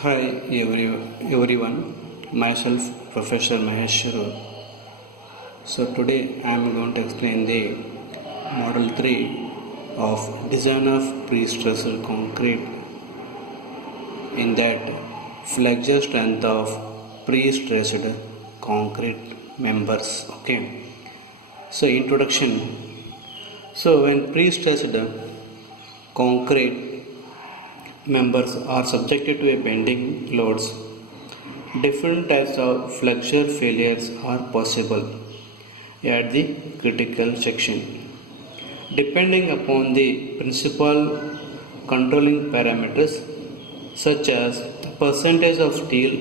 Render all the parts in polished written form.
Hi everyone, myself Professor Mahesh Sharur. So today I am going to explain the Model 3 of design of pre-stressed concrete, in that flexure strength of pre-stressed concrete members. Okay. So introduction. So when pre-stressed concrete members are subjected to a bending loads, different types of flexure failures are possible at the critical section, depending upon the principal controlling parameters such as percentage of steel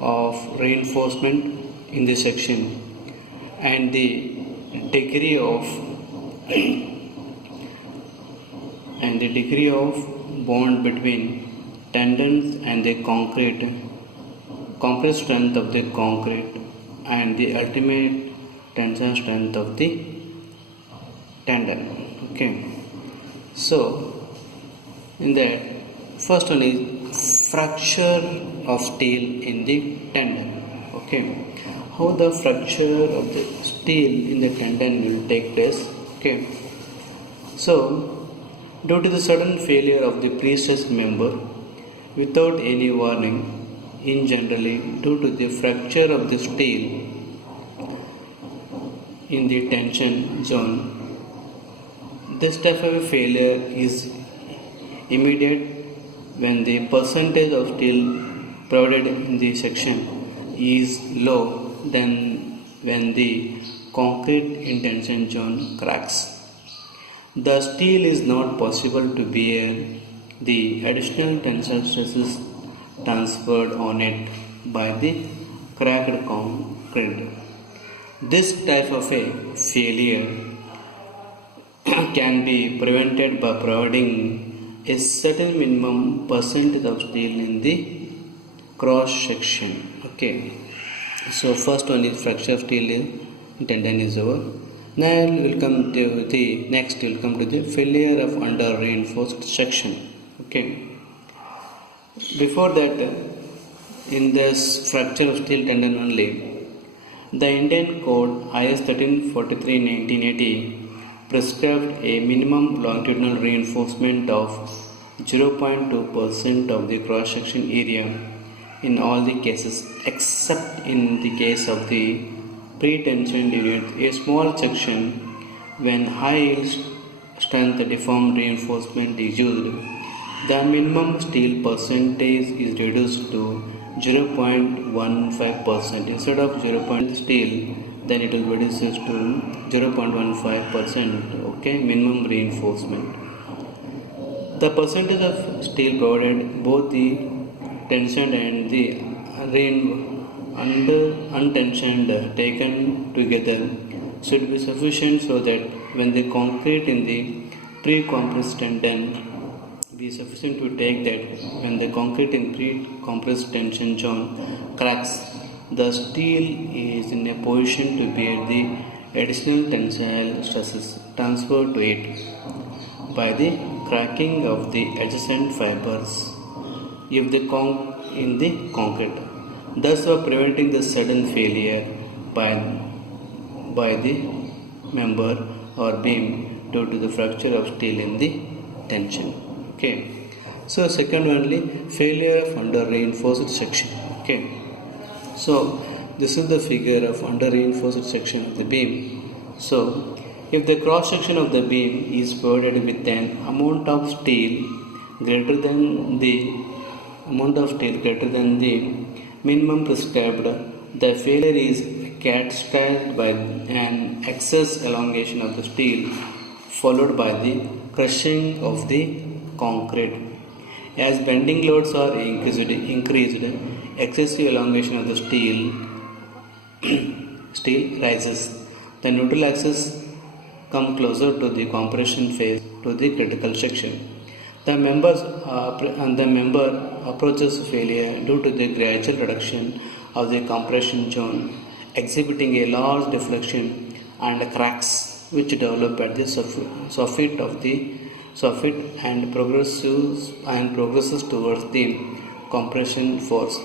of reinforcement in the section and the degree of bond between tendons and the concrete strength of the concrete and the ultimate tensile strength of the tendon. Okay, so in that, first one is fracture of steel in the tendon. Okay, how the fracture of the steel in the tendon will take place. Okay, so due to the sudden failure of the pre-stressed member without any warning, in generally due to the fracture of the steel in the tension zone, this type of failure is immediate when the percentage of steel provided in the section is low than when the concrete in tension zone cracks. The steel is not possible to bear the additional tensile stresses transferred on it by the cracked concrete. This type of a failure can be prevented by providing a certain minimum percentage of steel in the cross section. Okay, so first one is fracture of steel in tendon is over. Now we'll come to the next. We'll come to the failure of under reinforced section. Okay. Before that, in this fracture of steel tendon only, the Indian Code IS 1343/1980 prescribed a minimum longitudinal reinforcement of 0.2% of the cross section area in all the cases, except in the case of the pre-tensioned unit, a small section. When high yield strength deformed reinforcement is used, the minimum steel percentage is reduced to 0.15%. Instead of 0. Steel, then it will reduce to 0.15%. Okay, minimum reinforcement. The percentage of steel provided, both the tensioned and the untensioned taken together, should be sufficient so that when the concrete in the pre-compressed tendon be sufficient to take that when the concrete in pre-compressed tension zone cracks, the steel is in a position to bear the additional tensile stresses transferred to it by the cracking of the adjacent fibers if the in the concrete, thus preventing the sudden failure by the member or beam due to the fracture of steel in the tension. Okay, so second only, failure of under reinforced section. Okay, so this is the figure of under reinforced section of the beam. So if the cross section of the beam is provided with an amount of steel greater than the minimum prescribed, the failure is characterized by an excess elongation of the steel followed by the crushing of the concrete. As bending loads are increased, excessive elongation of the steel rises. The neutral axis come closer to the compression phase to the critical section. The member approaches failure due to the gradual reduction of the compression zone, exhibiting a large deflection and cracks which develop at the soffit and progresses towards the compression force,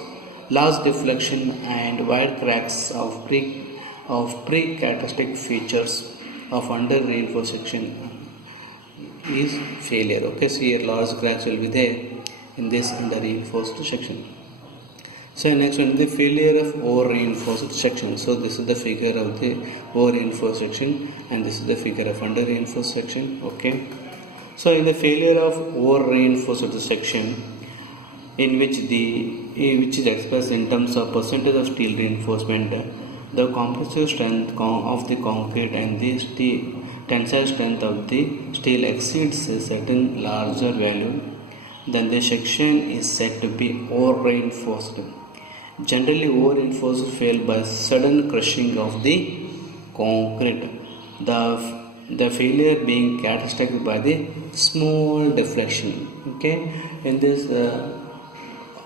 large deflection, and wide cracks of pre-characteristic features of under reinforced section is failure. Okay, so here large cracks will be there in this under reinforced section. So next one, the failure of over reinforced section. So this is the figure of the over reinforced section, and this is the figure of under reinforced section. Okay, so in the failure of over reinforced section, in which is expressed in terms of percentage of steel reinforcement, the compressive strength of the concrete and the tensile strength of the steel exceeds a certain larger value, then the section is said to be over reinforced. Generally, over reinforced fail by sudden crushing of the concrete, the failure being characterized by the small deflection. Okay, in this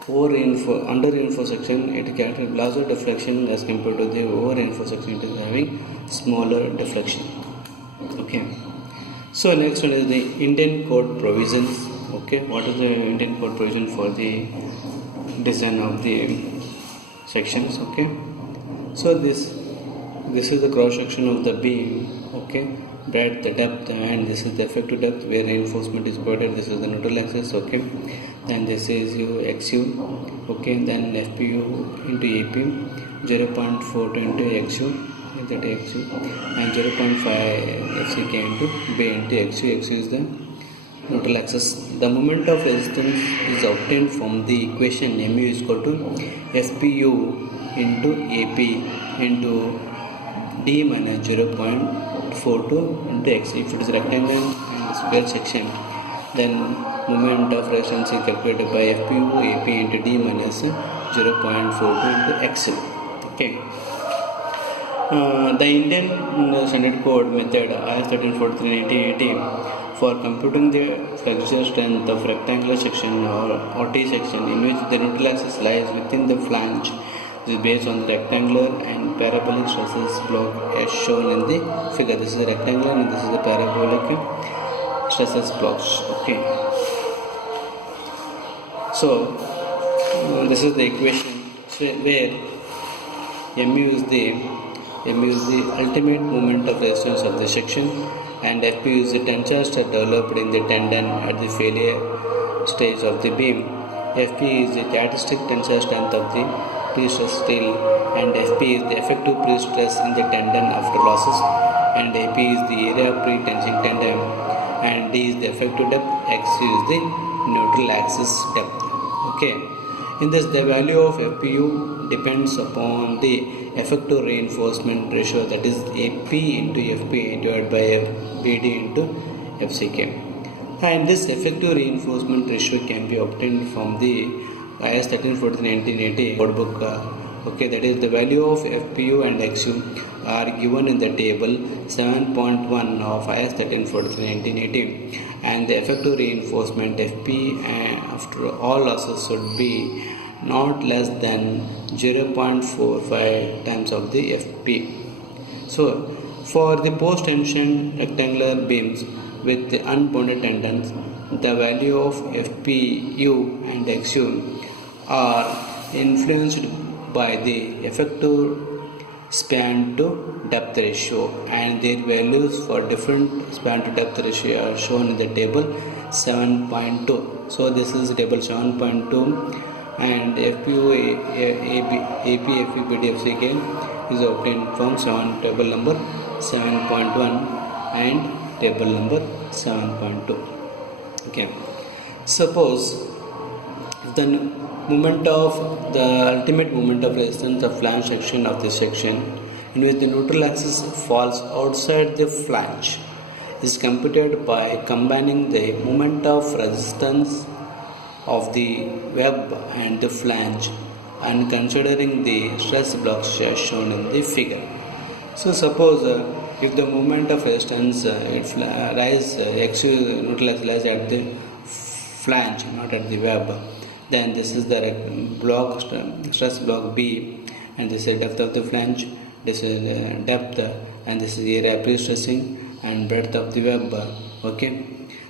under reinforced section, it carries larger deflection as compared to the over reinforced section. It is having smaller deflection. Okay, so next one is the Indian code provisions. Okay, what is the Indian code provision for the design of the sections? Okay, so this is the cross section of the beam. Okay, breadth, the depth, and this is the effective depth where reinforcement is provided. This is the neutral axis. Okay, then this is XU. Okay, then FPU into AP, 0.42 into XU, that XU, and 0.5 FCK into B into XU. XU is the neutral axis. The moment of resistance is obtained from the equation mu is equal to FPU into AP into D minus 0.42 into XU. If it is rectangle and square section, then moment of resistance is calculated by FPU AP into D minus 0.42 into XU. Okay. The Indian Standard Code method IS 1343/1980 for computing the flexural strength of rectangular section or T section in which the neutral axis lies within the flange is based on the rectangular and parabolic stresses block as shown in the figure. This is the rectangular and this is the parabolic stresses blocks. Okay. So this is the equation where mu is the ultimate moment of resistance of the section, and FP is the tensile stress developed in the tendon at the failure stage of the beam. FP is the characteristic tensile strength of the pre-stress steel, and FP is the effective pre-stress in the tendon after losses, and AP is the area of pre-tensing tendon, and D is the effective depth, X is the neutral axis depth. Okay. In this, the value of FPU depends upon the effective reinforcement ratio, that is AP into FP divided by BD into FCK. And this effective reinforcement ratio can be obtained from the IS 1343/1980 codebook. Okay, that is the value of FPU and XU are given in the table 7.1 of IS 1343/1980, and the effective reinforcement FP after all losses should be not less than 0.45 times of the FP. So, for the post-tension rectangular beams with the unbounded tendons, the value of FPU and XU are influenced by the effective span to depth ratio, and their values for different span to depth ratio are shown in the table 7.2. So this is table 7.2, and FPU AP FPBD FCK is obtained from table number 7.1 and table number 7.2. Okay, suppose the ultimate moment of resistance of flange section of this section in which the neutral axis falls outside the flange is computed by combining the moment of resistance of the web and the flange and considering the stress blocks as shown in the figure. So suppose if the moment of resistance XU neutral axis lies at the flange, not at the web, then this is the block stress block B, and this is the depth of the flange, this is the depth, and this is the area pre-stressing and breadth of the web. Okay,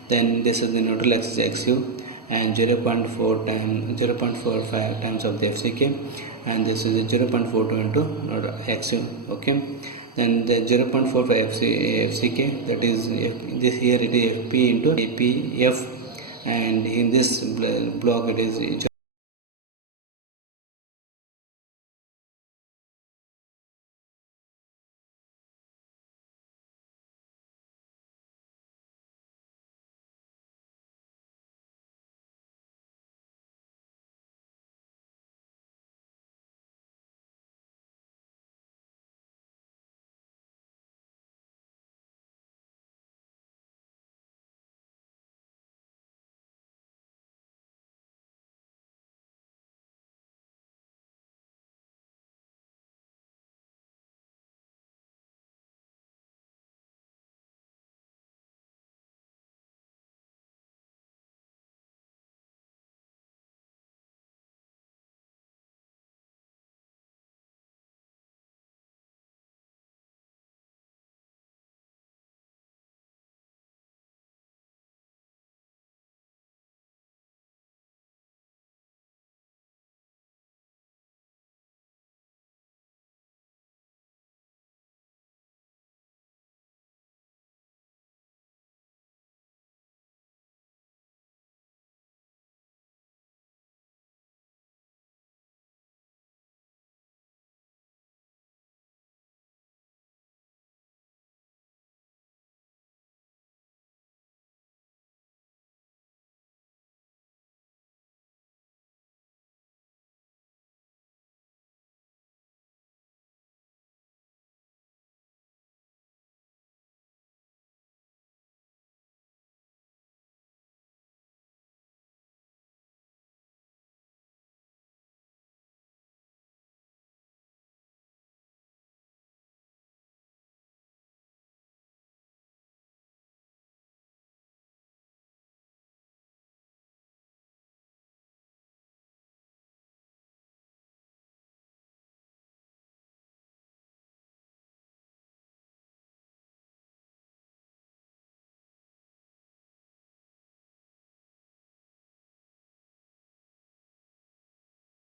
then this is the neutral axis XU, and 0.45 times of the FCK, and this is 0.42 into XU. Okay, then the 0.45 FCK, that is this here it is FP into APF, and in this block it is